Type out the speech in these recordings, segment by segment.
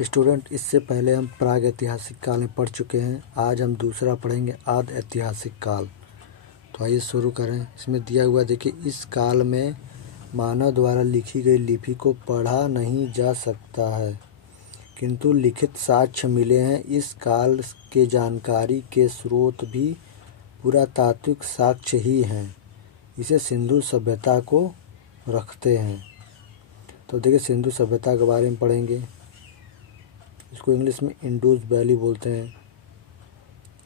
Student, इससे पहले हम प्राग ऐतिहासिक काल में पढ़ चुके हैं। आज हम दूसरा पढ़ेंगे, आदि ऐतिहासिक काल। तो आइए शुरू करें। इसमें दिया हुआ देखिए, इस काल में मानव द्वारा लिखी गई लिपि को पढ़ा नहीं जा सकता है, किंतु लिखित साक्ष्य मिले हैं। इस काल के जानकारी के स्रोत भी पुरातात्विक साक्ष्य ही हैं। इसे सिंधु सभ्यता को रखते हैं। तो देखिए, सिंधु सभ्यता के बारे में पढ़ेंगे। इसको इंग्लिश में इंडस वैली बोलते हैं।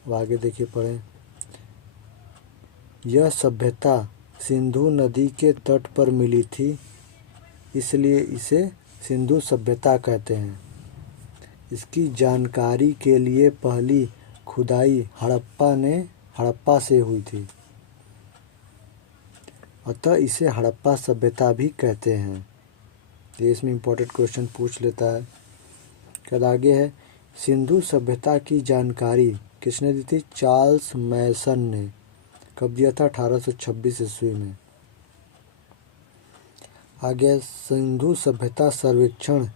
अब आगे देखिए, पढ़ें। यह सभ्यता सिंधु नदी के तट पर मिली थी, इसलिए इसे सिंधु सभ्यता कहते हैं। इसकी जानकारी के लिए पहली खुदाई हड़प्पा से हुई थी, अतः इसे हड़प्पा सभ्यता भी कहते हैं। ये इसमें इम्पोर्टेंट क्वेश्चन पूछ लेता है। क्या आगे है, सिंधु सभ्यता की जानकारी किसने दी थी? चार्ल्स मैसन ने। कब दिया था? 1826 ईस्वी में। आगे, सिंधु सभ्यता सर्वेक्षण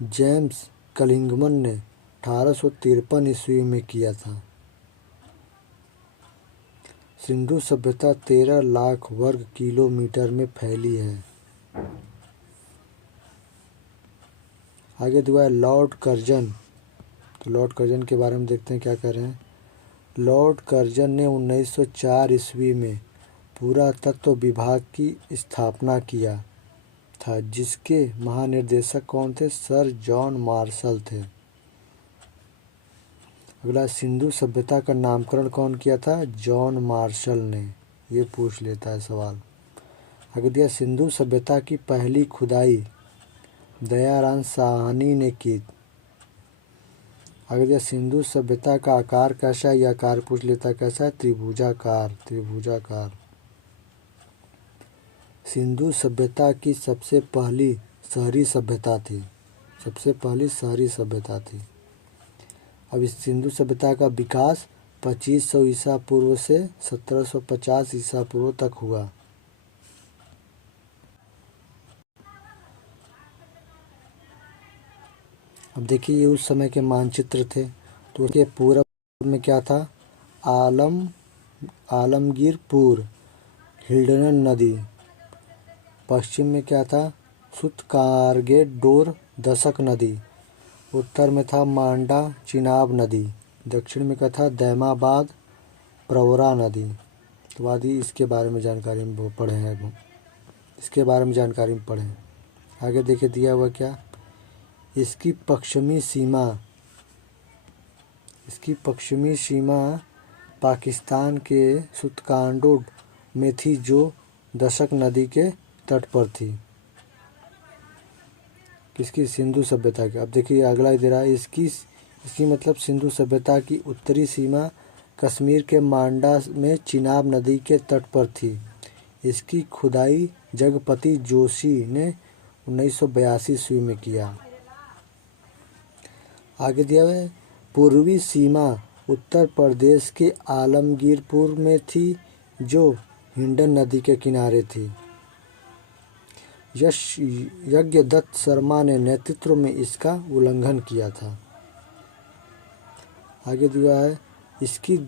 जेम्स कलिंगमन ने 1853 ईस्वी में किया था। सिंधु सभ्यता 13 लाख वर्ग किलोमीटर में फैली है। आगे दिया है लॉर्ड कर्जन। तो लॉर्ड कर्जन के बारे में देखते हैं क्या कह रहे हैं। लॉर्ड कर्जन ने 1904 ईस्वी में पुरातत्व विभाग की स्थापना किया था, जिसके महानिदेशक कौन थे? सर जॉन मार्शल थे। अगला, सिंधु सभ्यता का नामकरण कौन किया था? जॉन मार्शल ने। ये पूछ लेता है सवाल। आगे दिया, सिंधु सभ्यता की पहली खुदाई दयाराम साहनी ने की। आगे दिया, सिंधु सभ्यता का आकार कैसा है? यह आकार पूछ लेता है, कैसा है? त्रिभुजाकार। सिंधु सभ्यता की सबसे पहली शहरी सभ्यता थी। अब इस सिंधु सभ्यता का विकास 2500 ईसा पूर्व से 1750 ईसा पूर्व तक हुआ। अब देखिए, ये उस समय के मानचित्र थे। तो उसके पूर्व में क्या था? आलमगीरपुर, हिल्डन नदी। पश्चिम में क्या था? सुतकारगेडोर, दशक नदी। उत्तर में था मांडा, चिनाब नदी। दक्षिण में क्या था? दैमाबाद, प्रवरा नदी। तो बाद ही इसके बारे में जानकारी में पढ़े हैं। आगे देखिए, दिया हुआ क्या, इसकी पश्चिमी सीमा पाकिस्तान के सुतकांडो में थी, जो दशक नदी के तट पर थी। किसकी? सिंधु सभ्यता की। अब देखिए, अगला दे रहा है, इसकी मतलब सिंधु सभ्यता की उत्तरी सीमा कश्मीर के मांडा में चिनाब नदी के तट पर थी। इसकी खुदाई जगपति जोशी ने 1982 ईस्वी में किया। आगे दिया है, पूर्वी सीमा उत्तर प्रदेश के आलमगीरपुर में थी, जो हिंडन नदी के किनारे थी। यज्ञदत्त शर्मा ने नेतृत्व में इसका उल्लंघन किया था। आगे दिया है, इसकी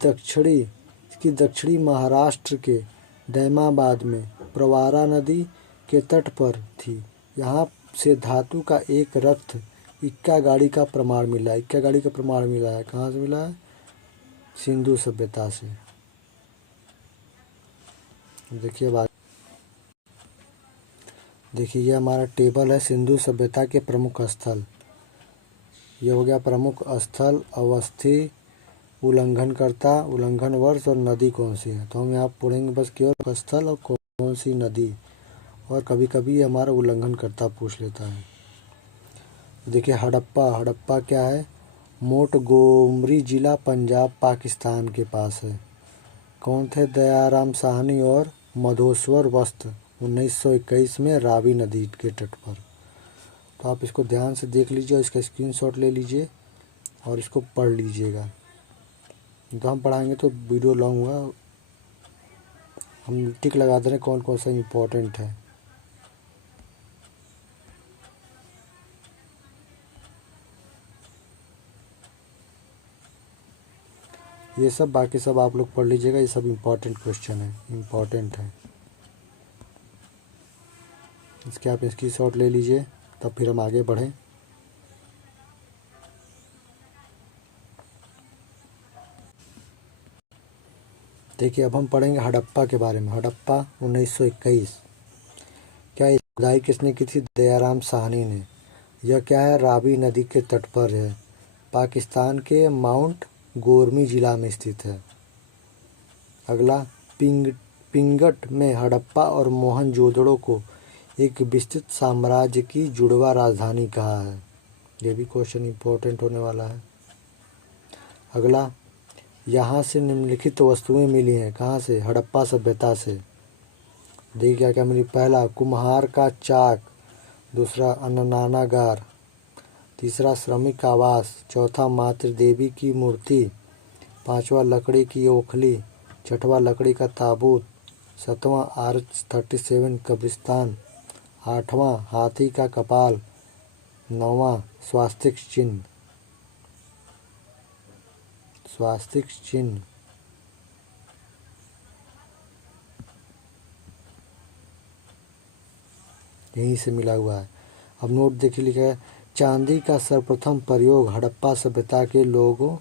दक्षिणी महाराष्ट्र के दैमाबाद में प्रवरा नदी के तट पर थी। यहाँ से धातु का एक रक्त इक्का गाड़ी का प्रमाण मिला है। कहाँ से मिला है? सिंधु सभ्यता से। देखिए, ये हमारा टेबल है सिंधु सभ्यता के प्रमुख स्थल। ये हो गया प्रमुख स्थल, अवस्थी, उल्लंघनकर्ता, उल्लंघन वर्ष और नदी कौन सी है। तो हम यहाँ पढ़ेंगे बस केवल स्थल और कौन सी नदी, और कभी कभी हमारा उल्लंघनकर्ता पूछ लेता है। देखिए, हड़प्पा क्या है? मोंटगोमरी जिला, पंजाब, पाकिस्तान के पास है। कौन थे? दयाराम साहनी और मधोस्वर वस्त, 1921 में रावी नदी के तट पर। तो आप इसको ध्यान से देख लीजिए और इसका स्क्रीनशॉट ले लीजिए और इसको पढ़ लीजिएगा। तो हम पढ़ाएंगे तो वीडियो लॉन्ग हुआ, हम टिक लगा दे रहे हैं कौन कौन सा इम्पोर्टेंट है। ये सब बाकी सब आप लोग पढ़ लीजिएगा, ये सब इम्पॉर्टेंट क्वेश्चन है, इम्पॉर्टेंट है। इसके आप स्क्रीनशॉट ले लीजिए, तब फिर हम आगे बढ़ें। देखिए अब हम पढ़ेंगे हड़प्पा के बारे में। हड़प्पा 1921। क्या ये खुदाई किसने की थी? दयाराम साहनी ने। यह क्या है? रावी नदी के तट पर है, पाकिस्तान के माउंट गोरमी जिला में स्थित है। अगला, पिंगट में हड़प्पा और मोहनजोदड़ो को एक विस्तृत साम्राज्य की जुड़वा राजधानी कहा है। ये भी क्वेश्चन इंपॉर्टेंट होने वाला है। अगला, यहाँ से निम्नलिखित वस्तुएं मिली हैं। कहाँ से? हड़प्पा सभ्यता से। देखिए क्या क्या मिली। पहला, कुम्हार का चाक। दूसरा, अन्ननागार। तीसरा, श्रमिक आवास। चौथा, मातृ देवी की मूर्ति। पांचवा, लकड़ी की ओखली। छठवां, लकड़ी का ताबूत। सातवां, RH-37 कब्रिस्तान। आठवां, हाथी का कपाल। नौवां, स्वास्तिक चिन्ह। स्वास्तिक चिन्ह यहीं से मिला हुआ है। अब नोट देखिए, लिखा है चांदी का सर्वप्रथम प्रयोग हड़प्पा सभ्यता के लोगों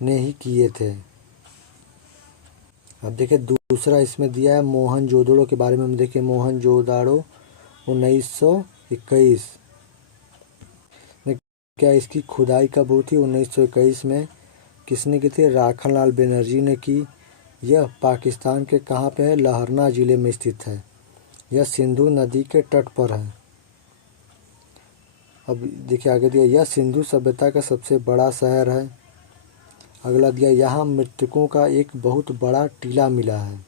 ने ही किए थे। अब देखिए दूसरा इसमें दिया है मोहनजोदड़ो के बारे में। हम देखिए मोहनजोदड़ो 1921 में क्या इसकी खुदाई कब हुई थी? 1921 में। किसने की थी? राखनलाल बनर्जी ने की। यह पाकिस्तान के कहाँ पे है? लहरना जिले में स्थित है। यह सिंधु नदी के तट पर है। अब देखिए आगे दिया, यह सिंधु सभ्यता का सबसे बड़ा शहर है। अगला दिया, यहाँ मृतकों का एक बहुत बड़ा टीला मिला है।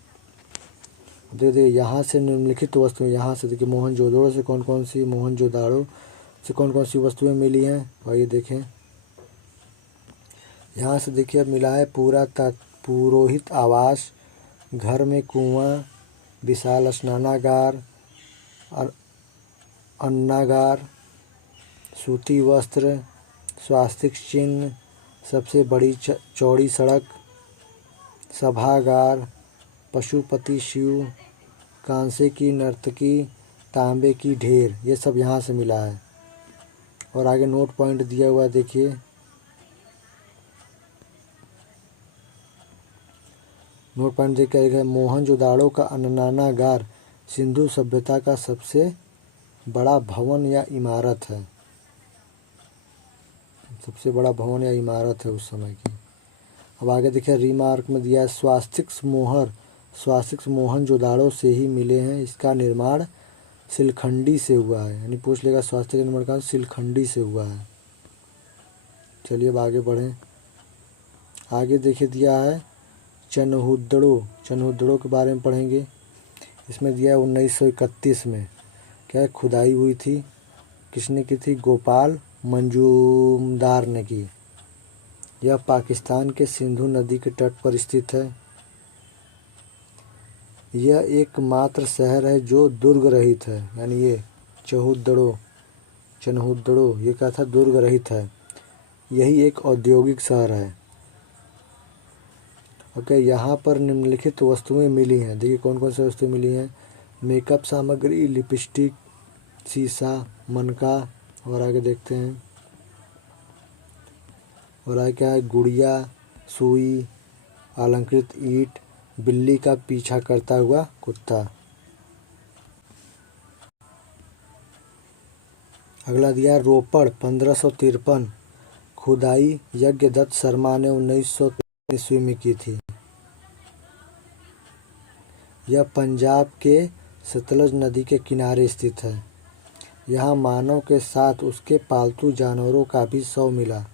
देखिए यहाँ से निम्नलिखित वस्तुएं, यहाँ से देखिए मोहनजोदड़ो से कौन कौन सी, मोहनजोदड़ो से कौन कौन सी वस्तुएं मिली हैं, और ये देखें यहाँ से देखिए मिला है पूरा पुरोहित आवास, घर में कुआं, विशाल स्नानागार, अन्नागार, सूती वस्त्र, स्वास्तिक चिन्ह, सबसे बड़ी चौड़ी सड़क, सभागार, पशुपति शिव, कांसे की नर्तकी, तांबे की ढेर, ये सब यहाँ से मिला है। और आगे नोट पॉइंट दिया हुआ देखिए, नोट पॉइंट देख कर मोहनजोदड़ो का अन्ननागार सिंधु सभ्यता का सबसे बड़ा भवन या इमारत है। सबसे बड़ा भवन या इमारत है उस समय की। अब आगे देखिए रिमार्क में दिया है स्वास्तिक मोहनजोदड़ो से ही मिले हैं। इसका निर्माण सिलखंडी से हुआ है। यानी पूछ लेगा स्वास्तिक निर्माण का सिलखंडी से हुआ है। चलिए अब आगे बढ़ें। आगे देखिए दिया है चनहुद्दड़ो के बारे में पढ़ेंगे। इसमें दिया है 1931 में क्या खुदाई हुई थी। किसने की थी? गोपाल मंजूमदार ने की। यह पाकिस्तान के सिंधु नदी के तट पर स्थित है। यह एकमात्र शहर है जो दुर्ग रहित है। यानी ये चनहुद्दड़ो ये क्या था? दुर्ग रहित है। यही एक औद्योगिक शहर है। ओके, यहाँ पर निम्नलिखित वस्तुएं मिली हैं। देखिए कौन कौन सी वस्तुएं मिली हैं। मेकअप सामग्री, लिपस्टिक, शीशा, मनका, और आगे देखते हैं। और आगे क्या है? गुड़िया, सुई, अलंकृत ईंट, बिल्ली का पीछा करता हुआ कुत्ता। अगला दिया रोपड़ 1553। खुदाई यज्ञदत्त शर्मा ने 1903 ईस्वी में की थी। यह पंजाब के सतलज नदी के किनारे स्थित है। यहाँ मानव के साथ उसके पालतू जानवरों का भी शव मिला।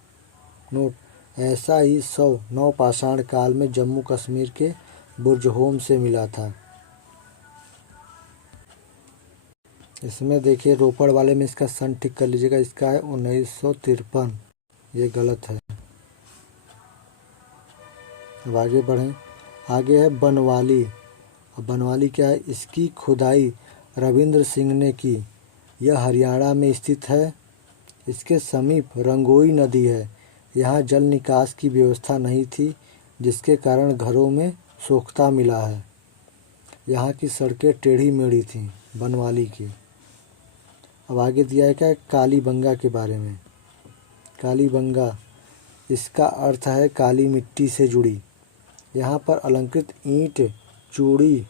नोट, ऐसा ही शव नवपाषाण काल में जम्मू कश्मीर के बुरजहोम से मिला था। इसमें देखिए रोपड़ वाले में इसका सन ठीक कर लीजिएगा। इसका है 1953, ये गलत है। अब आगे बढ़ें। आगे है बनवाली। अब बनवाली क्या है? इसकी खुदाई रविंद्र सिंह ने की। यह हरियाणा में स्थित है। इसके समीप रंगोई नदी है। यहाँ जल निकास की व्यवस्था नहीं थी। जिसके कारण घरों में सोखता मिला है। यहाँ की सड़कें टेढ़ी मेढ़ी थीं बनवाली की। अब आगे दिया है क्या, कालीबंगा के बारे में। कालीबंगा, इसका अर्थ है काली मिट्टी से जुड़ी। यहाँ पर अलंकृत ईंट, चूड़ी,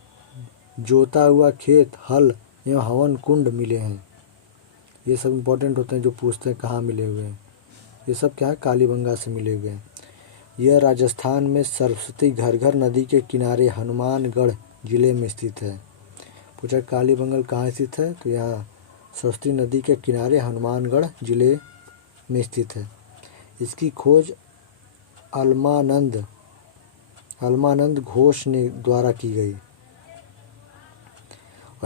जोता हुआ खेत, हल एवं हवन कुंड मिले हैं। ये सब इम्पोर्टेंट होते हैं जो पूछते हैं कहाँ मिले हुए हैं। ये सब क्या है, कालीबंगा से मिले हुए हैं। यह राजस्थान में सरस्वती घर्घर नदी के किनारे हनुमानगढ़ जिले में स्थित है। पूछा कालीबंगल कहाँ स्थित है, तो यहाँ सरस्वती नदी के किनारे हनुमानगढ़ जिले में स्थित है। इसकी खोज अलमानंद घोष ने द्वारा की गई और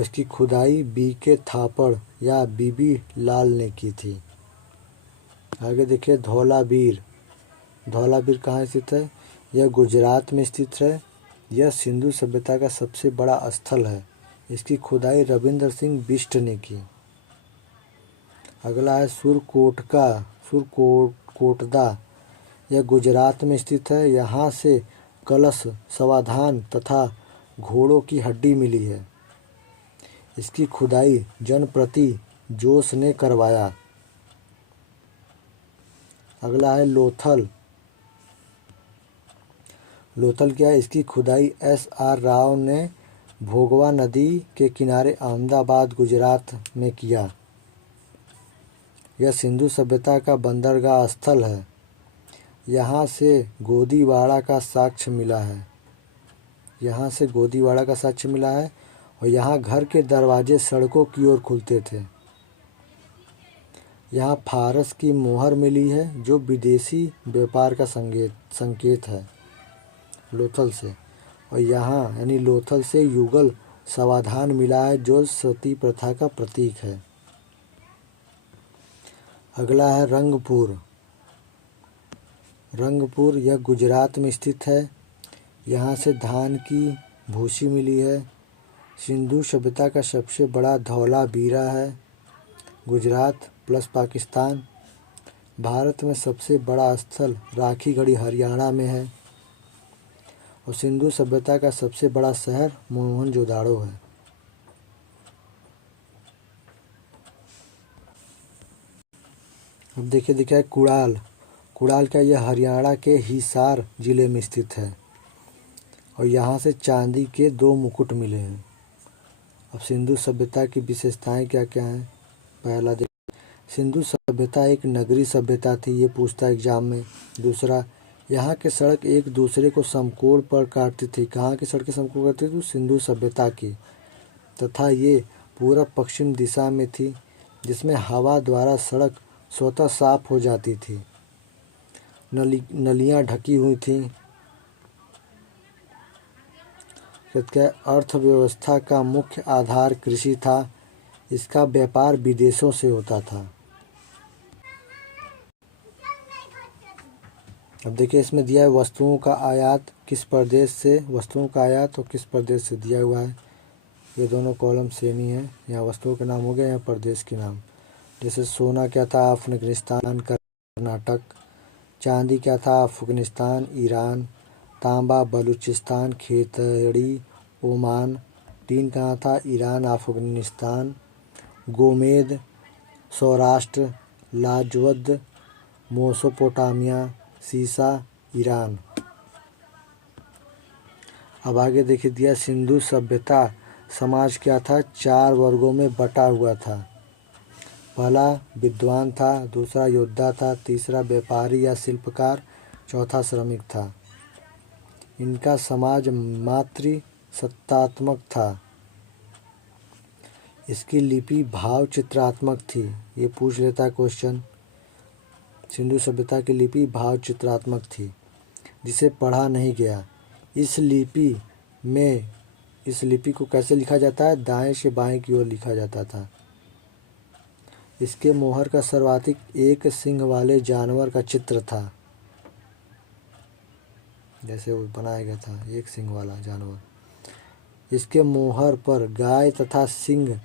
इसकी खुदाई बीके थापड़ या बीबी लाल ने की थी। आगे देखिए धौलावीर कहाँ स्थित है, यह गुजरात में स्थित है। यह सिंधु सभ्यता का सबसे बड़ा स्थल है। इसकी खुदाई रविंद्र सिंह बिष्ट ने की। अगला है सुरकोटदा, यह गुजरात में स्थित है। यहाँ से कलश, समाधान तथा घोड़ों की हड्डी मिली है। इसकी खुदाई जनप्रति जोश ने करवाया। अगला है लोथल क्या है, इसकी खुदाई SR राव ने भोगवा नदी के किनारे अहमदाबाद गुजरात में किया। यह सिंधु सभ्यता का बंदरगाह स्थल है। यहाँ से गोदीवाड़ा का साक्ष्य मिला है और यहाँ घर के दरवाजे सड़कों की ओर खुलते थे। यहाँ फारस की मोहर मिली है जो विदेशी व्यापार का संकेत है लोथल से। और यहाँ यानी लोथल से युगल समाधान मिला है जो सती प्रथा का प्रतीक है। अगला है रंगपुर, यह गुजरात में स्थित है। यहाँ से धान की भूसी मिली है। सिंधु सभ्यता का सबसे बड़ा धौलावीरा है। गुजरात प्लस पाकिस्तान। भारत में सबसे बड़ा स्थल राखीगढ़ी हरियाणा में है और सिंधु सभ्यता का सबसे बड़ा शहर मोहनजोदाड़ो है। अब देखिए कुड़ाल का यह हरियाणा के हिसार जिले में स्थित है और यहाँ से चांदी के 2 मुकुट मिले हैं। अब सिंधु सभ्यता की विशेषताएं क्या क्या हैं। पहला सिंधु सभ्यता एक नगरीय सभ्यता थी, ये पूछता है एग्जाम में। दूसरा, यहाँ के सड़क एक दूसरे को समकोण पर काटती थी। कहाँ की सड़कें समकोण करती थी, सिंधु सभ्यता की। तथा ये पूर्व पश्चिम दिशा में थी जिसमें हवा द्वारा सड़क स्वतः साफ हो जाती थी। नलियाँ ढकी हुई थीं। अर्थव्यवस्था का मुख्य आधार कृषि था। इसका व्यापार विदेशों से होता था। अब देखिए इसमें दिया है वस्तुओं का आयात किस प्रदेश से दिया हुआ है। ये दोनों कॉलम सेम ही हैं। यहाँ वस्तुओं के नाम हो गए, यहाँ प्रदेश के नाम। जैसे सोना क्या था, अफगानिस्तान कर्नाटक। चांदी क्या था, अफगानिस्तान ईरान। तांबा बलूचिस्तान खेतड़ी ओमान। टीन कहाँ था, ईरान अफगानिस्तान। गोमेद सौराष्ट्र लाजवद मेसोपोटामिया। सीसा ईरान। अब आगे देखिए दिया सिंधु सभ्यता समाज क्या था, 4 वर्गों में बटा हुआ था। पहला विद्वान था, दूसरा योद्धा था, तीसरा व्यापारी या शिल्पकार, चौथा श्रमिक था। इनका समाज मातृसत्तात्मक था। इसकी लिपि भाव चित्रात्मक थी। ये पूछ लेता है क्वेश्चन। सिंधु सभ्यता की लिपि भाव चित्रात्मक थी जिसे पढ़ा नहीं गया। इस लिपि को कैसे लिखा जाता है, दाएं से बाएं की ओर लिखा जाता था। इसके मोहर का सर्वाधिक एक सिंग वाले जानवर का चित्र था। जैसे वो बनाया गया था एक सिंग वाला जानवर। इसके मोहर पर गाय तथा सिंह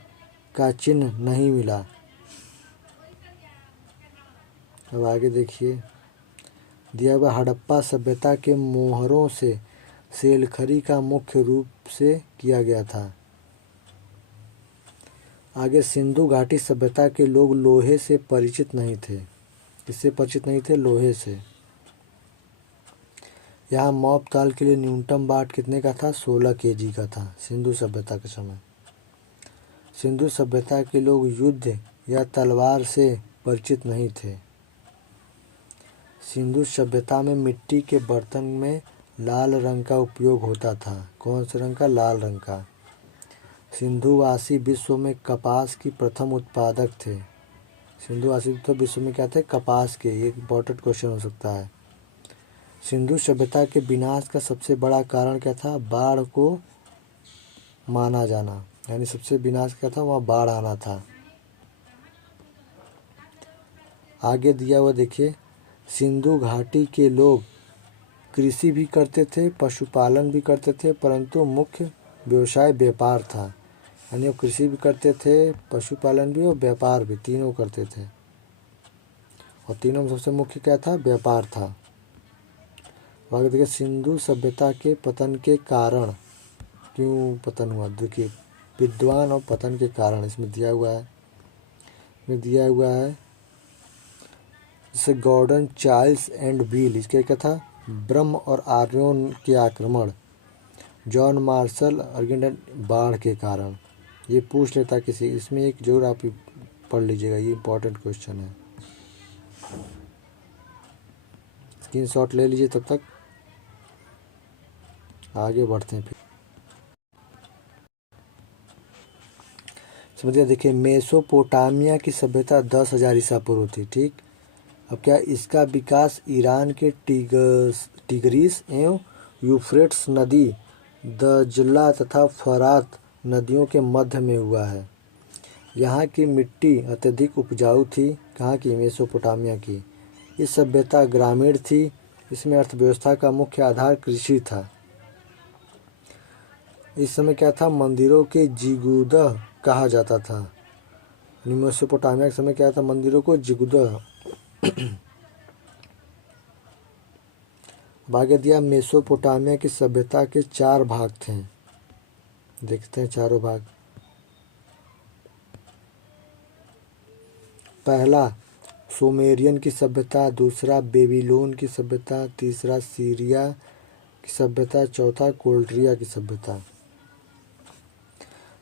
का चिन्ह नहीं मिला। अब आगे देखिए दिया हुआ हड़प्पा सभ्यता के मोहरों से सेलखरी का मुख्य रूप से किया गया था। आगे सिंधु घाटी सभ्यता के लोग लोहे से परिचित नहीं थे। किससे परिचित नहीं थे? लोहे से। यहाँ मौप ताल के लिए न्यूनतम बाट कितने का था? 16 kg का था सिंधु सभ्यता के समय। सिंधु सभ्यता के लोग युद्ध या तलवार से परिचित नहीं थे। सिंधु सभ्यता में मिट्टी के बर्तन में लाल रंग का उपयोग होता था। कौन से रंग का? लाल रंग का। सिंधुवासी विश्व में कपास की प्रथम उत्पादक थे। सिंधुवासी तो विश्व में क्या थे? कपास के। ये इम्पोर्टेंट क्वेश्चन हो सकता है। सिंधु सभ्यता के विनाश का सबसे बड़ा कारण क्या था? बाढ़ को माना जाना। यानी सबसे विनाश क्या था? वहाँ बाढ़ आना था। आगे दिया हुआ देखिए, सिंधु घाटी के लोग कृषि भी करते थे, पशुपालन भी करते थे, परंतु मुख्य व्यवसाय व्यापार था। यानी वो कृषि भी करते थे, पशुपालन भी और व्यापार भी, तीनों करते थे। और तीनों में सबसे मुख्य क्या था? व्यापार था। आगे देखिए, सिंधु सभ्यता के पतन के कारण, क्यों पतन हुआ? देखिए, विद्वान और पतन के कारण इसमें दिया हुआ है। जैसे गॉर्डन चार्ल्स एंड व्हील, इसके क्या था? ब्रह्म और आर्यों के आक्रमण। जॉन मार्शल अर्गेंडन, बाढ़ के कारण। ये पूछ लेता किसी, इसमें एक जरूर आप पढ़ लीजिएगा, ये इंपॉर्टेंट क्वेश्चन है। स्क्रीनशॉट ले लीजिए। तब तक आगे बढ़ते हैं। फिर समझिए, देखिए, मेसोपोटामिया की सभ्यता 10,000 ईसा पूर्व थी। ठीक। अब क्या इसका विकास ईरान के टिग्रिस एवं यूफ्रेट्स नदी, दजला तथा फरात नदियों के मध्य में हुआ है। यहाँ की मिट्टी अत्यधिक उपजाऊ थी। कहाँ की? मेसोपोटामिया की। इस सभ्यता ग्रामीण थी। इसमें अर्थव्यवस्था का मुख्य आधार कृषि था। इस समय क्या था? मंदिरों के जिगुदह कहा जाता था। मेसोपोटामिया के समय क्या था? मंदिरों को जिगुदह। आगे दिया, मेसोपोटामिया की सभ्यता के 4 भाग थे। देखते हैं चारों भाग। पहला सुमेरियन की सभ्यता, दूसरा बेबीलोन की सभ्यता, तीसरा सीरिया की सभ्यता, चौथा कोल्ड्रिया की सभ्यता।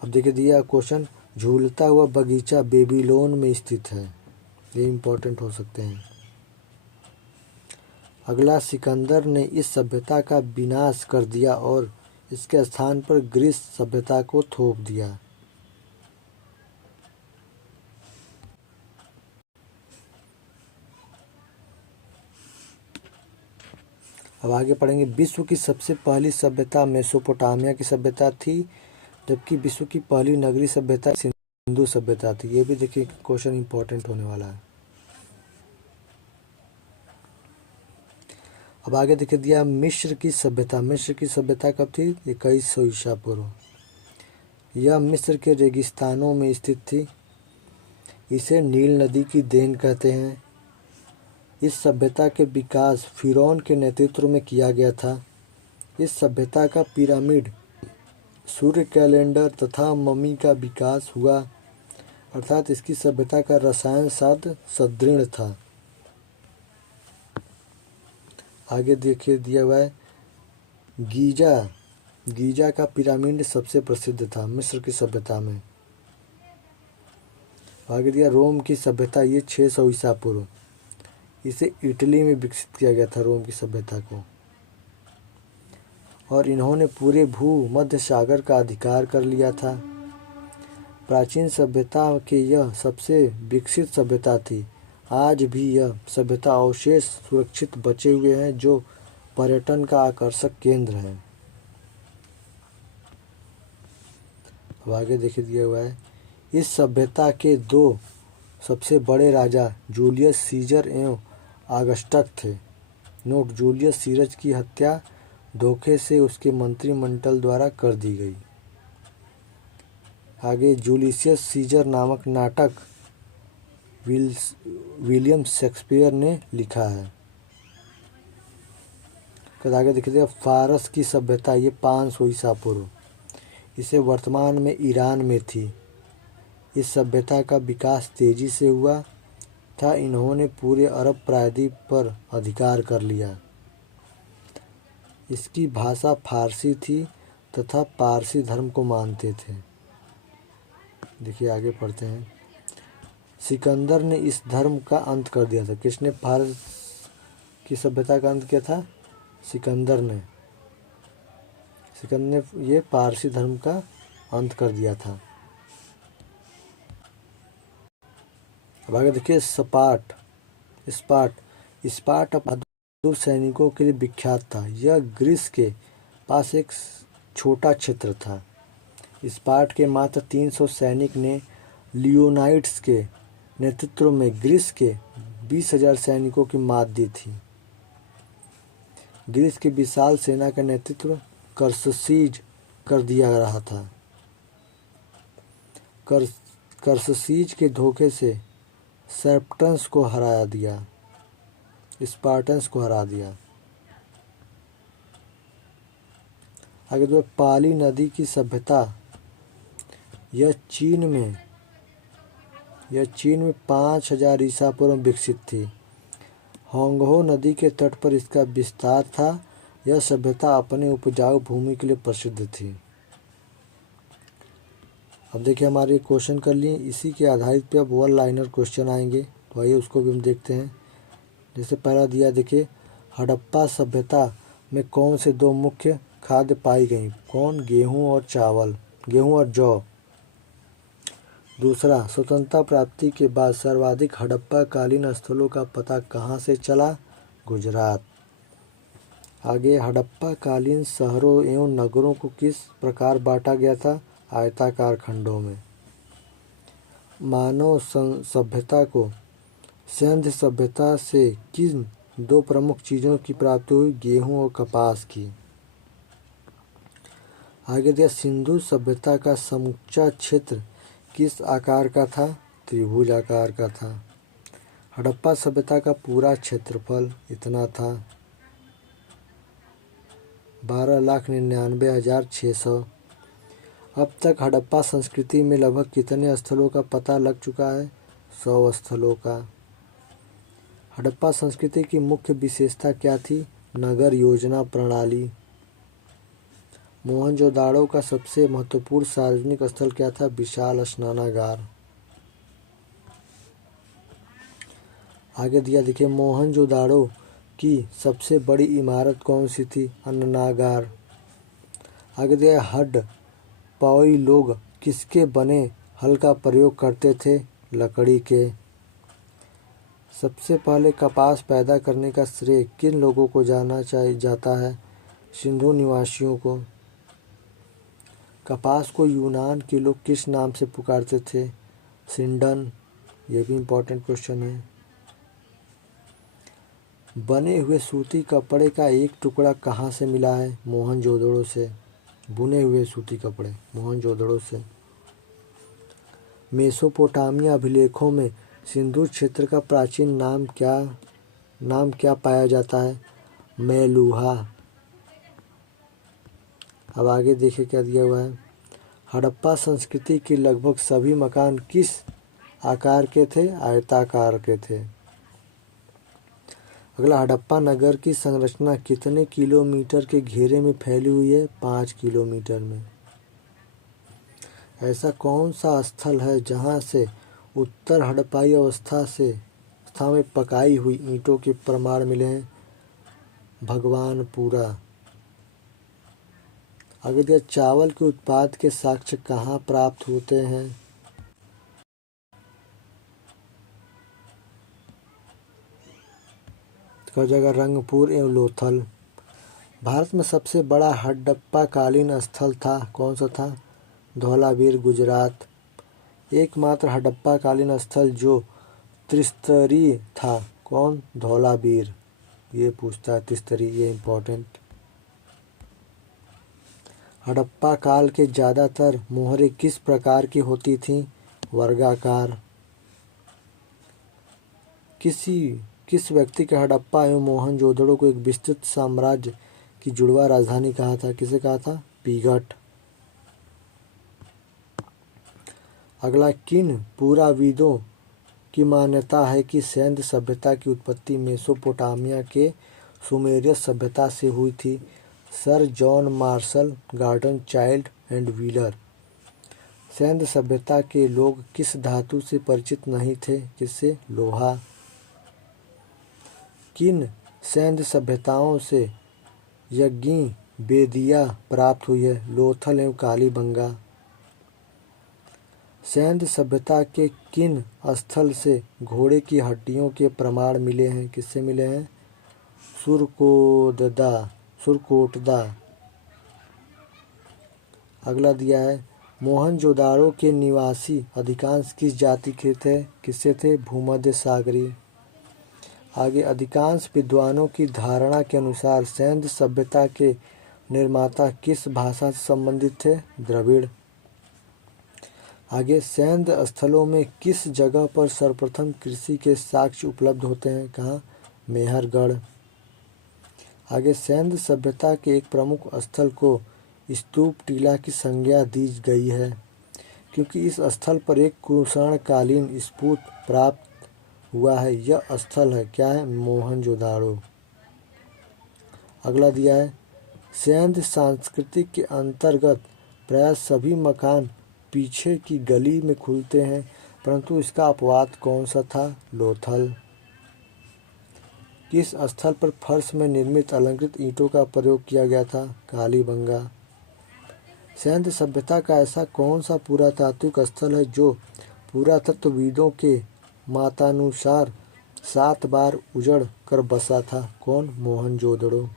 अब देखिए दिया क्वेश्चन, झूलता हुआ बगीचा बेबीलोन में स्थित है। ये इंपॉर्टेंट हो सकते हैं। अगला, सिकंदर ने इस सभ्यता का विनाश कर दिया और इसके स्थान पर ग्रीस सभ्यता को थोप दिया। अब आगे पढ़ेंगे। विश्व की सबसे पहली सभ्यता मेसोपोटामिया की सभ्यता थी, जबकि विश्व की पहली नगरीय सभ्यता सिंधु सभ्यता थी। ये भी देखिए क्वेश्चन इंपॉर्टेंट होने वाला है। अब आगे देखिए दिया, मिस्र की सभ्यता। मिस्र की सभ्यता कब थी? 2100 ईसा पूर्व। यह मिस्र के रेगिस्तानों में स्थित थी। इसे नील नदी की देन कहते हैं। इस सभ्यता के विकास फिरौन के नेतृत्व में किया गया था। इस सभ्यता का पिरामिड, सूर्य कैलेंडर तथा मम्मी का विकास हुआ, अर्थात इसकी सभ्यता का रसायन शास्त्र सुदृढ़ था। आगे देखिए दिया हुआ है, गीजा का पिरामिड सबसे प्रसिद्ध था मिस्र की सभ्यता में। आगे दिया, रोम की सभ्यता, ये 600 ईसा पूर्व। इसे इटली में विकसित किया गया था, रोम की सभ्यता को, और इन्होंने पूरे भूमध्य सागर का अधिकार कर लिया था। प्राचीन सभ्यता के यह सबसे विकसित सभ्यता थी। आज भी यह सभ्यता अवशेष सुरक्षित बचे हुए हैं, जो पर्यटन का आकर्षक केंद्र है। अब आगे देखिए दिया हुआ है, इस सभ्यता के 2 सबसे बड़े राजा जूलियस सीजर एवं ऑगस्टस थे। नोट, जूलियस सीजर की हत्या धोखे से उसके मंत्रिमंडल द्वारा कर दी गई। आगे, जूलियस सीजर नामक नाटक विलियम शेक्सपियर ने लिखा है। फिर आगे देखिए फारस की सभ्यता, ये 500 ईसा पूर्व, इसे वर्तमान में ईरान में थी। इस सभ्यता का विकास तेजी से हुआ था। इन्होंने पूरे अरब प्रायद्वीप पर अधिकार कर लिया। इसकी भाषा फारसी थी तथा पारसी धर्म को मानते थे। देखिए आगे पढ़ते हैं। सिकंदर ने इस धर्म का अंत कर दिया था। किसने फारस की सभ्यता का अंत किया था? सिकंदर ने ये पारसी धर्म का अंत कर दिया था। अब आगे देखिए स्पार्ट बहादुर सैनिकों के लिए विख्यात था। यह ग्रीस के पास एक छोटा क्षेत्र था। स्पार्ट के मात्र 300 सैनिक ने लियोनाइड्स के नेतृत्व में ग्रीस के 20,000 सैनिकों की मात दी थी। ग्रीस की विशाल सेना का नेतृत्व कर्ससीज कर दिया रहा था। कर्ससीज के धोखे से स्पार्टन्स को हरा दिया। आगे जो पाली नदी की सभ्यता, यह चीन में 5000 ईसा पूर्व विकसित थी। होंगहो नदी के तट पर इसका विस्तार था। यह सभ्यता अपने उपजाऊ भूमि के लिए प्रसिद्ध थी। अब देखिए हमारे क्वेश्चन कर लिए, इसी के आधारित पे अब वन लाइनर क्वेश्चन आएंगे, तो आइए उसको भी हम देखते हैं। जैसे पहला दिया, देखिए हड़प्पा सभ्यता में कौन से दो मुख्य खाद्य पाई गई? गेहूं और जौ। दूसरा, स्वतंत्रता प्राप्ति के बाद सर्वाधिक हड़प्पा कालीन स्थलों का पता कहाँ से चला? गुजरात। आगे, हड़प्पा कालीन शहरों एवं नगरों को किस प्रकार बांटा गया था? आयताकार खंडों में। मानव सभ्यता को सिंधु सभ्यता से किन दो प्रमुख चीज़ों की प्राप्ति हुई? गेहूं और कपास की। आगे दिया, सिंधु सभ्यता का समूचा क्षेत्र किस आकार का था? त्रिभुज आकार का था। हड़प्पा सभ्यता का पूरा क्षेत्रफल इतना था, 12,99,600। अब तक हड़प्पा संस्कृति में लगभग कितने स्थलों का पता लग चुका है? 100 स्थलों का। हड़प्पा संस्कृति की मुख्य विशेषता क्या थी? नगर योजना प्रणाली। मोहनजोदाड़ो का सबसे महत्वपूर्ण सार्वजनिक स्थल क्या था? विशाल स्नानागार। आगे दिया, देखिए मोहनजोदाड़ो की सबसे बड़ी इमारत कौन सी थी? अन्नागार। आगे दिया, हड़प्पावी लोग किसके बने हल का प्रयोग करते थे? लकड़ी के। सबसे पहले कपास पैदा करने का श्रेय किन लोगों को जाता है? सिंधु निवासियों को। कपास को यूनान के लोग किस नाम से पुकारते थे? सिंडन। ये भी इम्पोर्टेंट क्वेश्चन है। बने हुए सूती कपड़े का एक टुकड़ा कहाँ से मिला है? मोहनजोदड़ो से। बुने हुए सूती कपड़े मोहनजोदड़ो से। मेसोपोटामिया अभिलेखों में सिंधु क्षेत्र का प्राचीन नाम क्या पाया जाता है? मेलुहा। अब आगे देखिए क्या दिया हुआ है। हड़प्पा संस्कृति के लगभग सभी मकान किस आकार के थे? आयताकार के थे। अगला, हड़प्पा नगर की संरचना कितने किलोमीटर के घेरे में फैली हुई है? 5 किलोमीटर में। ऐसा कौन सा स्थल है जहाँ से उत्तर हड़प्पाई अवस्था में पकाई हुई ईंटों के प्रमाण मिले हैं? भगवानपुरा। आगे दिया, चावल के उत्पाद के साक्ष्य कहाँ प्राप्त होते हैं? इसका जगह रंगपुर एवं लोथल। भारत में सबसे बड़ा हड़प्पा कालीन स्थल था, कौन सा था? धौलावीर, गुजरात। एकमात्र हड़प्पा कालीन स्थल जो त्रिस्तरीय था, कौन? धौलावीर। ये पूछता है त्रिस्तरीय, ये इम्पोर्टेंट। हड़प्पा काल के ज़्यादातर मोहरें किस प्रकार की होती थीं? वर्गाकार। किस व्यक्ति के हड़प्पा एवं मोहनजोदड़ो को एक विस्तृत साम्राज्य की जुड़वा राजधानी कहा था? किसे कहा था? पीगट। अगला, किन पुराविदों की मान्यता है कि सिंध सभ्यता की उत्पत्ति मेसोपोटामिया के सुमेरियस सभ्यता से हुई थी? Sir John Marshall, Gordon Childe and Wheeler. Sindh सभ्यता के लोग किस धातु से परिचित नहीं थे? किससे? लोहा। किन सिंध सभ्यताओं से यज्ञी वेदियाँ प्राप्त हुई है? लोथल एवं कालीबंगा। सिंध सभ्यता के किन स्थल से घोड़े की हड्डियों के प्रमाण मिले हैं? किससे मिले हैं? सुरकोटदा। अगला दिया है, मोहनजोदाड़ो के निवासी अधिकांश किस जाति के थे? किससे थे? भूमध्य सागरीय। आगे, अधिकांश विद्वानों की धारणा के अनुसार सिंध सभ्यता के निर्माता किस भाषा से संबंधित थे? द्रविड़। आगे, सिंध स्थलों में किस जगह पर सर्वप्रथम कृषि के साक्ष्य उपलब्ध होते हैं? कहाँ? मेहरगढ़। आगे, सिंध सभ्यता के एक प्रमुख स्थल को स्तूप टीला की संज्ञा दी गई है क्योंकि इस स्थल पर एक कुषाणकालीन स्तूप प्राप्त हुआ है। यह स्थल है क्या है? मोहनजोदाड़ो। अगला दिया है, सिंध संस्कृति के अंतर्गत प्राय सभी मकान पीछे की गली में खुलते हैं, परंतु इसका अपवाद कौन सा था? लोथल। किस स्थल पर फर्श में निर्मित अलंकृत ईंटों का प्रयोग किया गया था? कालीबंगा। सिंध सभ्यता का ऐसा कौन सा पुरातात्विक स्थल है जो पुरातत्वविदों के मतानुसार 7 बार उजड़ कर बसा था? कौन? मोहनजोदड़ो।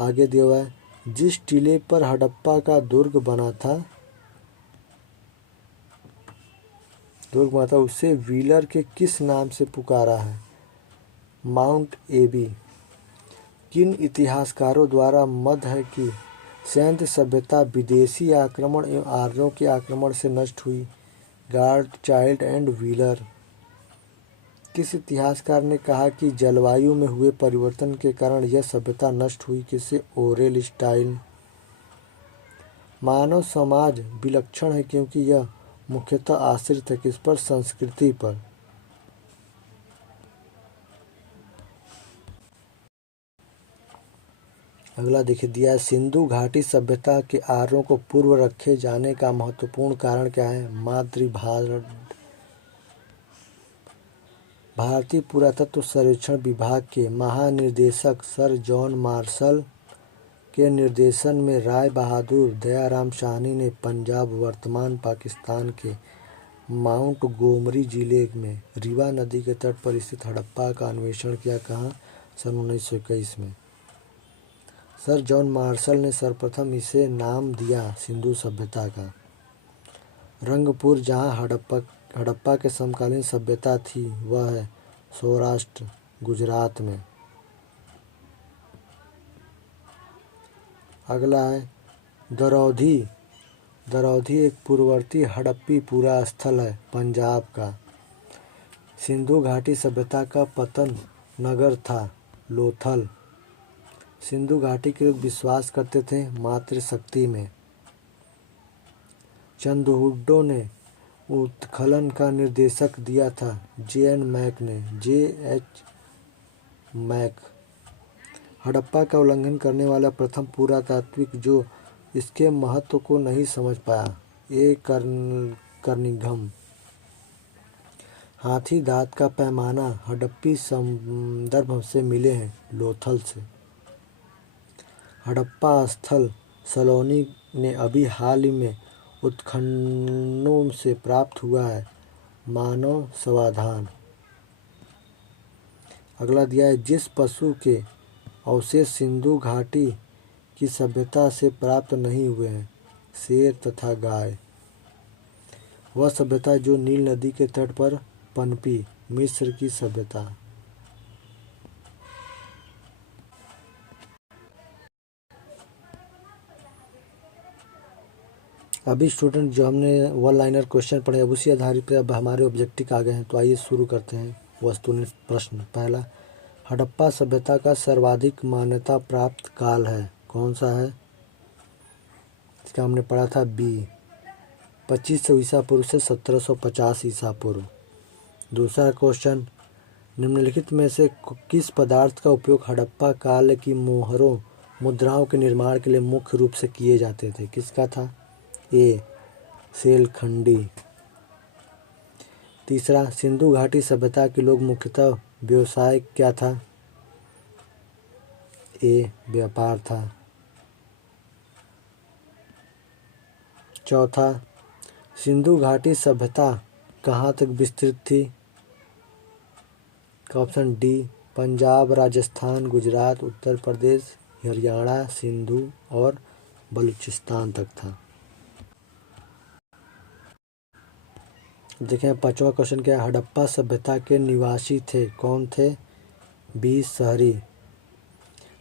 आगे दिया हुआ है, जिस टीले पर हड़प्पा का दुर्ग बना था उसे व्हीलर के किस नाम से पुकारा है? माउंट एबी। किन इतिहासकारों द्वारा मत है कि सिंध सभ्यता विदेशी आक्रमण एवं आर्यों के आक्रमण से नष्ट हुई? Gordon Childe and Wheeler. किस इतिहासकार ने कहा कि जलवायु में हुए परिवर्तन के कारण यह सभ्यता नष्ट हुई? किससे? Aurel Stine. मानव समाज विलक्षण है क्योंकि यह मुख्यतः आश्रित है किस पर? संस्कृति पर। अगला देखिए दिया है, सिंधु घाटी सभ्यता के आर्यों को पूर्व रखे जाने का महत्वपूर्ण कारण क्या है? मातृभाषा। भारतीय पुरातत्व सर्वेक्षण विभाग के महानिदेशक सर जॉन मार्शल के निर्देशन में राय बहादुर दयाराम साहनी ने पंजाब वर्तमान पाकिस्तान के माउंट गोमरी जिले में रीवा नदी के तट पर स्थित हड़प्पा का अन्वेषण किया। कहाँ? सन 1921 में। सर जॉन मार्शल ने सर्वप्रथम इसे नाम दिया सिंधु सभ्यता का। रंगपुर, जहाँ हड़प्पा के समकालीन सभ्यता थी, वह है सौराष्ट्र, गुजरात में। अगला है दरौधी। दरौधी एक पूर्ववर्ती हड़प्पी पूरा स्थल है पंजाब का। सिंधु घाटी सभ्यता का पतन नगर था लोथल। सिंधु घाटी के लोग विश्वास करते थे मातृशक्ति में। चंद्रहुड्डो ने उत्खनन का निर्देशक दिया था J.N. मैक ने। J.H. मैक। हड़प्पा का उल्लंघन करने वाला प्रथम पुरातात्विक जो इसके महत्व को नहीं समझ पाया। ए. कर्निघन। हाथी दांत का पैमाना हड़प्पी संदर्भ से मिले हैं लोथल से। हड़प्पा स्थल सलोनी ने अभी हाल ही में उत्खननों से प्राप्त हुआ है मानव समाधान। अगला दिया है, जिस पशु के अवशेष सिंधु घाटी की सभ्यता से प्राप्त नहीं हुए हैं, शेर तथा गाय। वह सभ्यता जो नील नदी के तट पर पनपी, मिस्र की सभ्यता। अभी स्टूडेंट जो हमने वन लाइनर क्वेश्चन पढ़े अब उसी आधारित पर अब हमारे ऑब्जेक्टिव आ गए हैं। तो आइए शुरू करते हैं वस्तुनिष्ठ प्रश्न। पहला, हड़प्पा सभ्यता का सर्वाधिक मान्यता प्राप्त काल है, कौन सा है? इसका हमने पढ़ा था बी, 2500 ईसा पूर्व से 1750 ईसा पूर्व। दूसरा क्वेश्चन, निम्नलिखित में से किस पदार्थ का उपयोग हड़प्पा काल की मोहरों मुद्राओं के निर्माण के लिए मुख्य रूप से किए जाते थे? किसका था? ए, सेलखंडी। तीसरा, सिंधु घाटी सभ्यता के लोग मुख्यतः व्यवसाय क्या था? ए, व्यापार था। चौथा, सिंधु घाटी सभ्यता कहाँ तक विस्तृत थी? ऑप्शन डी, पंजाब, राजस्थान, गुजरात, उत्तर प्रदेश, हरियाणा, सिंधु और बलूचिस्तान तक था। देखें 5वां क्वेश्चन क्या है? हड़प्पा सभ्यता के निवासी थे, कौन थे? बी, शहरी।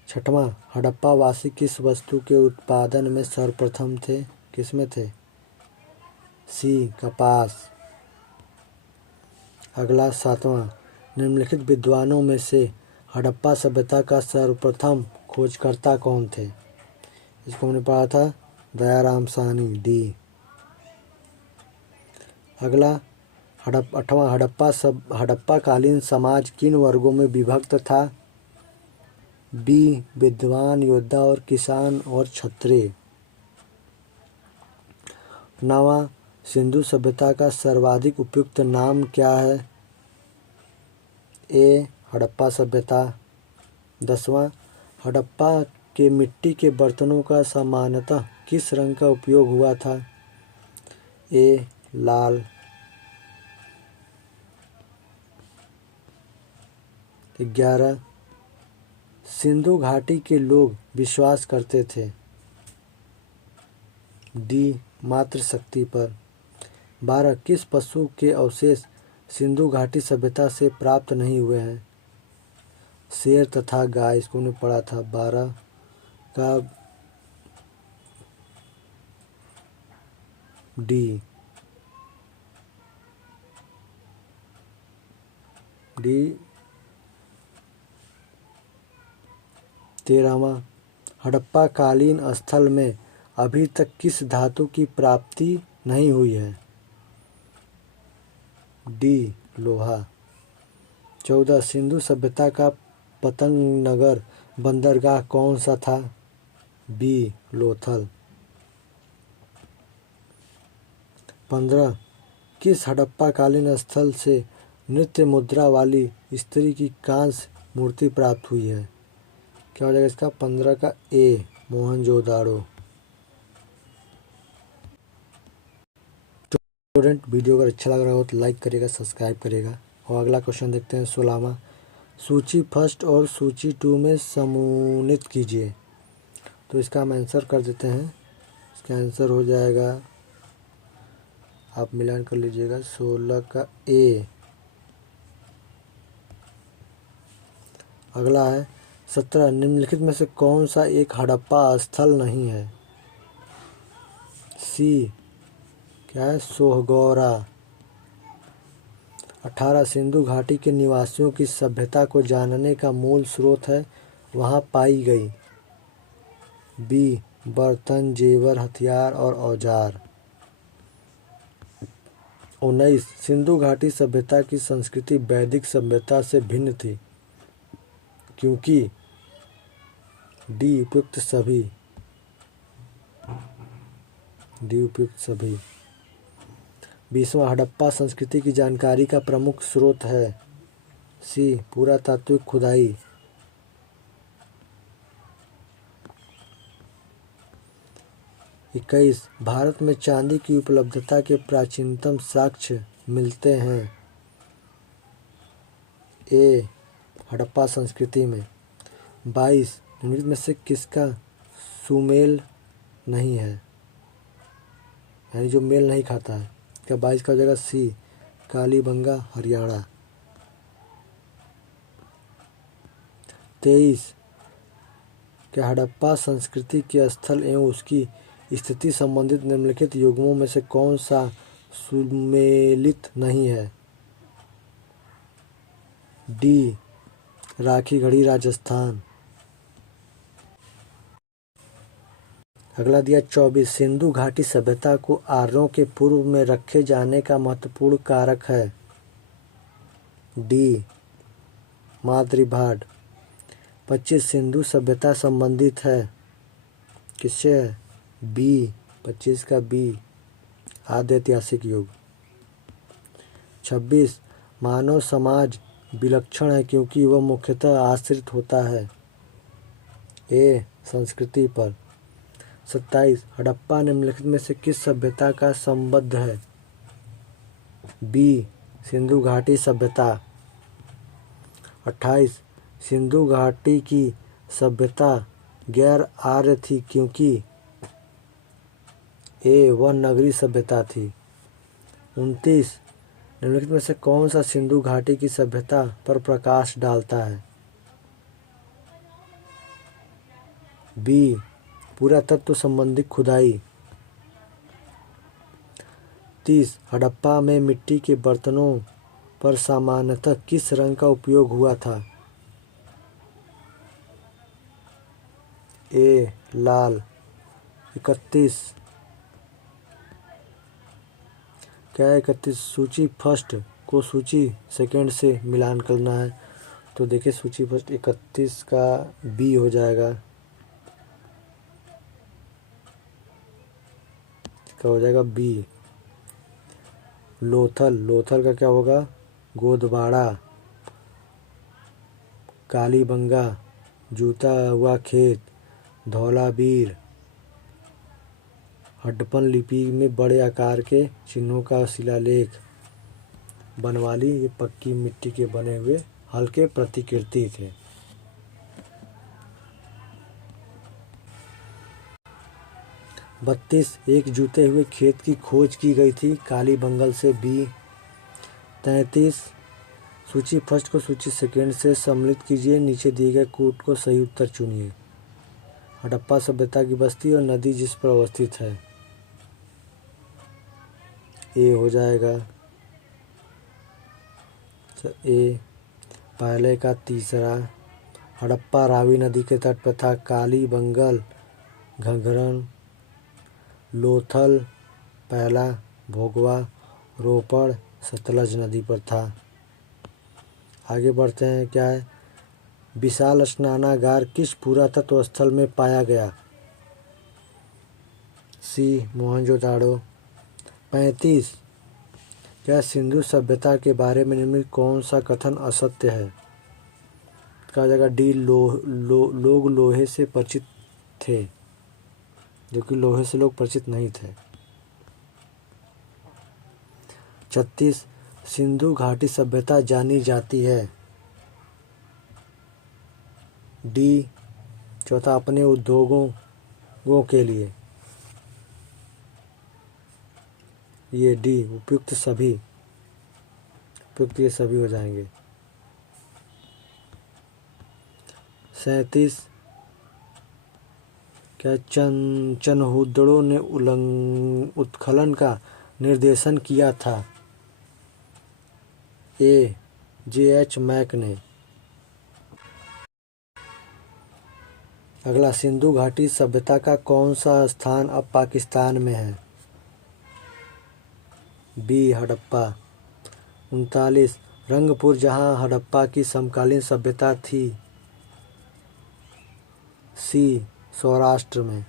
6वां, हड़प्पा वासी किस वस्तु के उत्पादन में सर्वप्रथम थे? किसमें थे? सी, कपास। अगला 7वां, निम्नलिखित विद्वानों में से हड़प्पा सभ्यता का सर्वप्रथम खोजकर्ता कौन थे? इसको हमने पढ़ा था दयाराम साहनी, डी। अगला 8वां, हड़प्पा कालीन समाज किन वर्गों में विभक्त था? बी, विद्वान, योद्धा और किसान और क्षत्रिय। 9वां, सिंधु सभ्यता का सर्वाधिक उपयुक्त नाम क्या है? ए, हड़प्पा सभ्यता। 10वां, हड़प्पा के मिट्टी के बर्तनों का सामान्यतः किस रंग का उपयोग हुआ था? ए, लाल। 11, सिंधु घाटी के लोग विश्वास करते थे? डी, मातृशक्ति पर। 12, किस पशु के अवशेष सिंधु घाटी सभ्यता से प्राप्त नहीं हुए हैं? शेर तथा गाय। इसको हमने पढ़ा था 12 का डी। 13वां, हड़प्पा कालीन स्थल में अभी तक किस धातु की प्राप्ति नहीं हुई है? डी, लोहा। 14, सिंधु सभ्यता का पतंग नगर बंदरगाह कौन सा था? बी, लोथल। 15, किस हड़प्पा कालीन स्थल से नृत्य मुद्रा वाली स्त्री की कांस्य मूर्ति प्राप्त हुई है? क्या हो जाएगा इसका? 15 का ए, मोहनजोदाड़ो। स्टूडेंट, वीडियो अगर अच्छा लग रहा हो तो लाइक करेगा, सब्सक्राइब करेगा। और अगला क्वेश्चन देखते हैं 16वां, सूची फर्स्ट और सूची 2 में समूहित कीजिए। तो इसका हम आंसर कर देते हैं। इसका आंसर हो जाएगा, आप मिलान कर लीजिएगा, 16 का ए। अगला है 17, निम्नलिखित में से कौन सा एक हड़प्पा स्थल नहीं है? सी, क्या है? सोहगौरा। 18, सिंधु घाटी के निवासियों की सभ्यता को जानने का मूल स्रोत है वहाँ पाई गई? बी, बर्तन, जेवर, हथियार और औजार। 19, सिंधु घाटी सभ्यता की संस्कृति वैदिक सभ्यता से भिन्न थी क्योंकि? डी, उपयुक्त सभी। 20वां, हड़प्पा संस्कृति की जानकारी का प्रमुख स्रोत है? सी, पुरातात्विक खुदाई। 21, भारत में चांदी की उपलब्धता के प्राचीनतम साक्ष्य मिलते हैं? ए, हड़प्पा संस्कृति में। 22, निम्नलिखित में से किसका सुमेल नहीं है, यानी जो मेल नहीं खाता है? क्या 22 का हो जाएगा? सी, कालीबंगा, हरियाणा। 23, क्या हड़प्पा संस्कृति के स्थल एवं उसकी स्थिति संबंधित निम्नलिखित युग्मों में से कौन सा सुमेलित नहीं है? डी, राखीगढ़ी राजस्थान। अगला दिया 24 सिंधु घाटी सभ्यता को आर्यों के पूर्व में रखे जाने का महत्वपूर्ण कारक है। डी मातृभाट। 25 सिंधु सभ्यता संबंधित है किससे है? बी 25 का बी आद्य ऐतिहासिक युग। 26 मानव समाज विलक्षण है क्योंकि वह मुख्यतः आश्रित होता है। ए संस्कृति पर। 27 हड़प्पा निम्नलिखित में से किस सभ्यता का संबद्ध है? बी सिंधु घाटी सभ्यता। 28 सिंधु घाटी की सभ्यता गैर आर्य थी क्योंकि ए वह नगरीय सभ्यता थी। 29 निम्नलिखित में से कौन सा सिंधु घाटी की सभ्यता पर प्रकाश डालता है? बी पुरातत्व संबंधी खुदाई। 30 हड़प्पा में मिट्टी के बर्तनों पर सामान्यतः किस रंग का उपयोग हुआ था? ए लाल। 31 क्या है? 31 सूची फर्स्ट को सूची सेकंड से मिलान करना है। तो देखिए सूची फर्स्ट 31 का बी हो जाएगा। इसका हो जाएगा बी। लोथल। लोथल का क्या होगा? गोदवाड़ा। कालीबंगा। जूता हुआ खेत। धौलावीर। हडप्पन लिपि में बड़े आकार के चिन्हों का शिलालेख। बनवाली ये पक्की मिट्टी के बने हुए हल्के प्रतिकृति थे। बत्तीस एक जूते हुए खेत की खोज की गई थी कालीबंगल से। बी। 33 सूची फर्स्ट को सूची सेकंड से सम्मिलित कीजिए, नीचे दिए गए कोड को सही उत्तर चुनिए। हड़प्पा सभ्यता की बस्ती और नदी जिस पर अवस्थित है। ए हो जाएगा। ए पहले का तीसरा। हड़प्पा रावी नदी के तट पर था। कालीबंगल घंघरन। लोथल पहला भोगवा रोपड़ सतलज नदी पर था। आगे बढ़ते हैं। क्या है? विशाल स्नानागार किस पुरातत्व स्थल में पाया गया? सी मोहनजोदाड़ो। 35 क्या सिंधु सभ्यता के बारे में निम्नलिखित कौन सा कथन असत्य है? कहा जाएगा डी लोग लोहे से परिचित थे, जो कि लोहे से लोग परिचित नहीं थे। 36 सिंधु घाटी सभ्यता जानी जाती है। डी चौथा अपने उद्योगों के लिए। ये डी उपयुक्त ये सभी हो जाएंगे। 37 क्या चनहुदड़ों ने उत्खनन का निर्देशन किया था? ए J.H. मैक ने। अगला सिंधु घाटी सभ्यता का कौन सा स्थान अब पाकिस्तान में है? बी हड़प्पा। 39 रंगपुर जहां हड़प्पा की समकालीन सभ्यता थी। सी सौराष्ट्र में।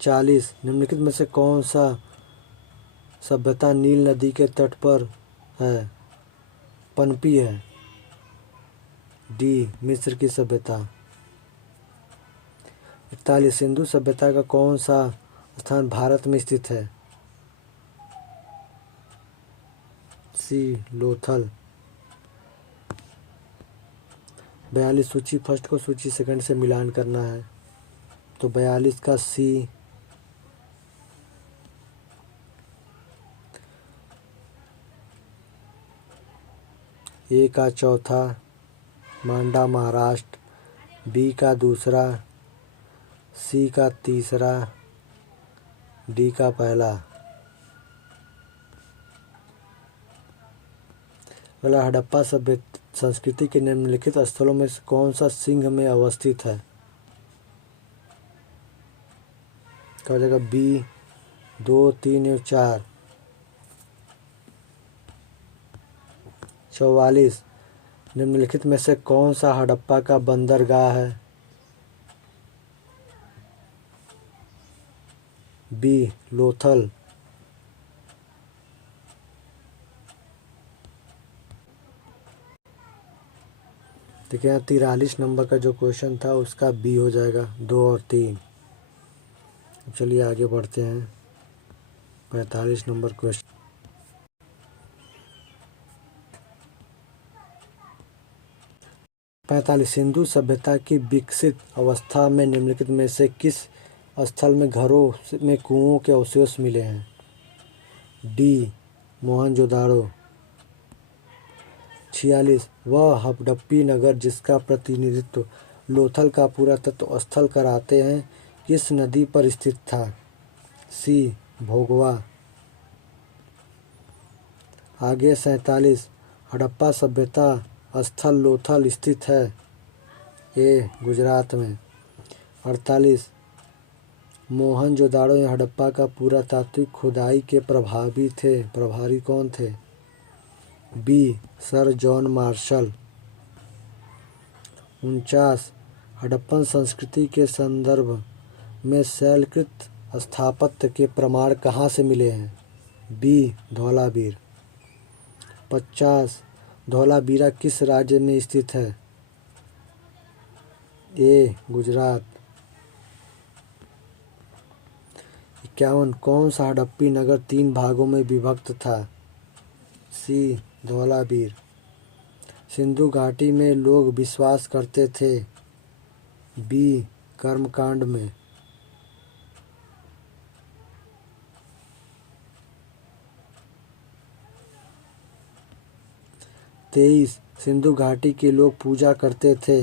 40 निम्नलिखित में से कौन सा सभ्यता नील नदी के तट पर है पनपी है? डी मिस्र की सभ्यता। 41 सिंधु सभ्यता का कौन सा स्थान भारत में स्थित है? सी लोथल। 42 सूची फर्स्ट को सूची सेकंड से मिलान करना है। तो 42 का सी। ए का चौथा मांडा महाराष्ट्र। बी का दूसरा। सी का तीसरा। डी का पहला। अगला, हड़प्पा सभ्य संस्कृति के निम्नलिखित स्थलों में से कौन सा सिंह में अवस्थित है? क्या हो जाएगा? बी 2, 3 और 4। 44, निम्नलिखित में से कौन सा हड़प्पा का बंदरगाह है? बी लोथल। देखिए यहाँ 43 नंबर का जो क्वेश्चन था उसका बी हो जाएगा, 2 और 3। चलिए आगे बढ़ते हैं। 45 नंबर क्वेश्चन। 45, सिंधु सभ्यता की विकसित अवस्था में निम्नलिखित में से किस स्थल में घरों में कुओं के अवशेष मिले हैं? डी मोहनजोदाड़ो। 46, वह हड़प्पी नगर जिसका प्रतिनिधित्व लोथल का पुरातत्व स्थल कराते हैं किस नदी पर स्थित था? सी भोगवा। आगे 47, हड़प्पा सभ्यता स्थल लोथल स्थित है? ए गुजरात में। 48, मोहनजोदाड़ो या हड़प्पा का पुरातात्विक खुदाई के प्रभारी कौन थे? B sir John Marshall. 49, Harappan संस्कृति के संदर्भ में शैलकृत स्थापत्य के प्रमाण कहाँ से मिले हैं? बी धौलावीर। 50, धौलावीरा किस राज्य में स्थित है? ए गुजरात। 51, कौन सा हड़प्पी नगर 3 भागों में विभक्त था? सी धौलावीर। सिंधु घाटी में लोग विश्वास करते थे? बी कर्मकांड में। 23, सिंधु घाटी के लोग पूजा करते थे?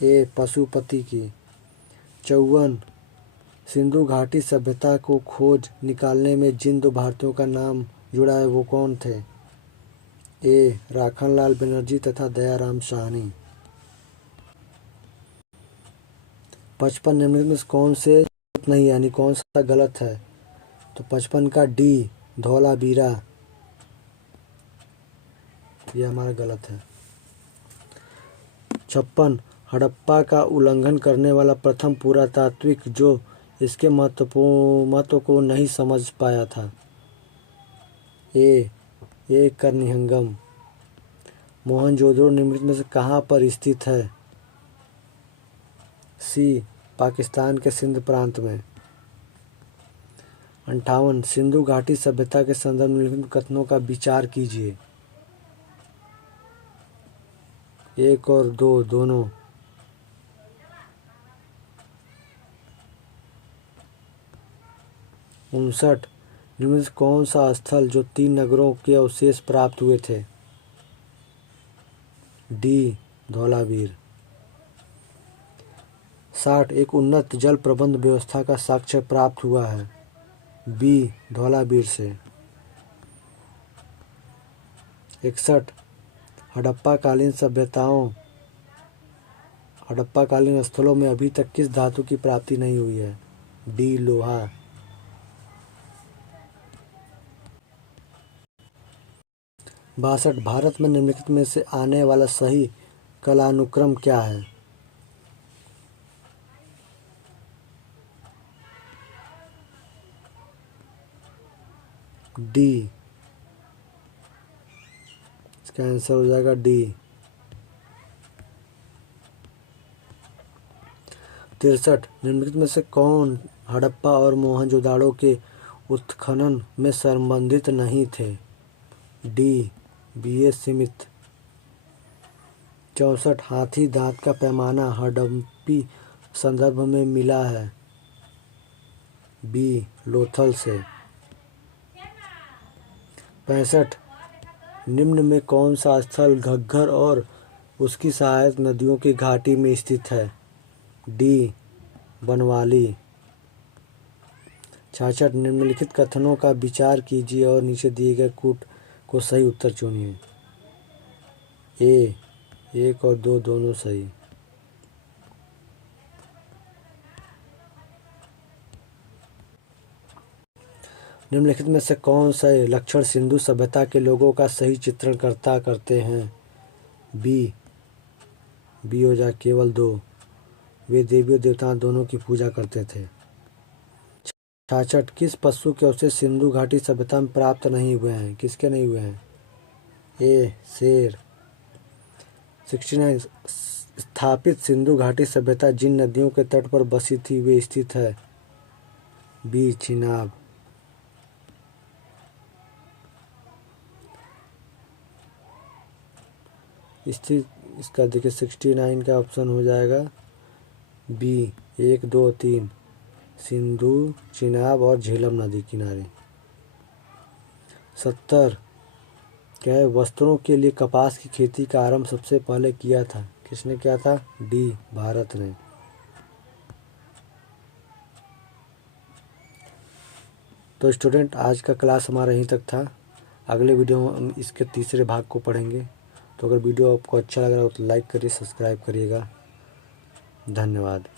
ए पशुपति की। 54, सिंधु घाटी सभ्यता को खोज निकालने में जिन 2 भारतीयों का नाम जुड़ा है वो कौन थे? ए राखनलाल बनर्जी तथा दयाराम साहनी। 55, निम्नलिखित में से कौन से नहीं यानी कौन सा गलत है? तो 55 का डी धौलावीरा, यह हमारा गलत है। 56, हड़प्पा का उल्लंघन करने वाला प्रथम पुरातात्विक जो इसके महत्व को नहीं समझ पाया था? ए कर्निहंगम। मोहनजोदड़ो निम्नलिखित में से कहाँ पर स्थित है? सी पाकिस्तान के सिंध प्रांत में। 58, सिंधु घाटी सभ्यता के संदर्भ में निम्नलिखित कथनों का विचार कीजिए। 1 और 2 दोनों। 59, निम्न से कौन सा स्थल जो 3 नगरों के अवशेष प्राप्त हुए थे? डी धौलावीर। 60, एक उन्नत जल प्रबंध व्यवस्था का साक्ष्य प्राप्त हुआ है? बी धौलावीर से। 61, हड़प्पाकालीन स्थलों में अभी तक किस धातु की प्राप्ति नहीं हुई है? डी लोहा। 62, भारत में निम्नलिखित में से आने वाला सही कालानुक्रम क्या है? डी, इसका आंसर हो जाएगा डी। 63, निम्नलिखित में से कौन हड़प्पा और मोहनजोदाड़ो के उत्खनन में संबंधित नहीं थे? D B A Smith. 64, हाथी दांत का पैमाना हड़प्पी संदर्भ में मिला है? बी लोथल से। 65, निम्न में कौन सा स्थल घग्गर और उसकी सहायक नदियों की घाटी में स्थित है? डी बनवाली। 66 निम्नलिखित कथनों का विचार कीजिए और नीचे दिए गए कूट को सही उत्तर चुनिए। ए 1 और 2 दोनों सही। निम्नलिखित में से कौन सा लक्षण सिंधु सभ्यता के लोगों का सही चित्रण करते हैं? बी हो जाए केवल 2। वे देवी और देवताओं दोनों की पूजा करते थे। 66 किस पशु के अवशेष सिंधु घाटी सभ्यता में प्राप्त नहीं हुए हैं? किसके नहीं हुए हैं? ए शेर। 69 स्थापित सिंधु घाटी सभ्यता जिन नदियों के तट पर बसी थी वे स्थित है? बी चिनाब। स्थित इसका देखिए 69 का ऑप्शन हो जाएगा बी 1 2 3 सिंधु, चिनाब और झेलम नदी किनारे। 70 क्या है? वस्त्रों के लिए कपास की खेती का आरंभ सबसे पहले किया था? किसने किया था? डी भारत ने। तो स्टूडेंट आज का क्लास हमारा यहीं तक था। अगले वीडियो में हम इसके तीसरे भाग को पढ़ेंगे। तो अगर वीडियो आपको अच्छा लग रहा हो तो लाइक करिए, सब्सक्राइब करिएगा। धन्यवाद।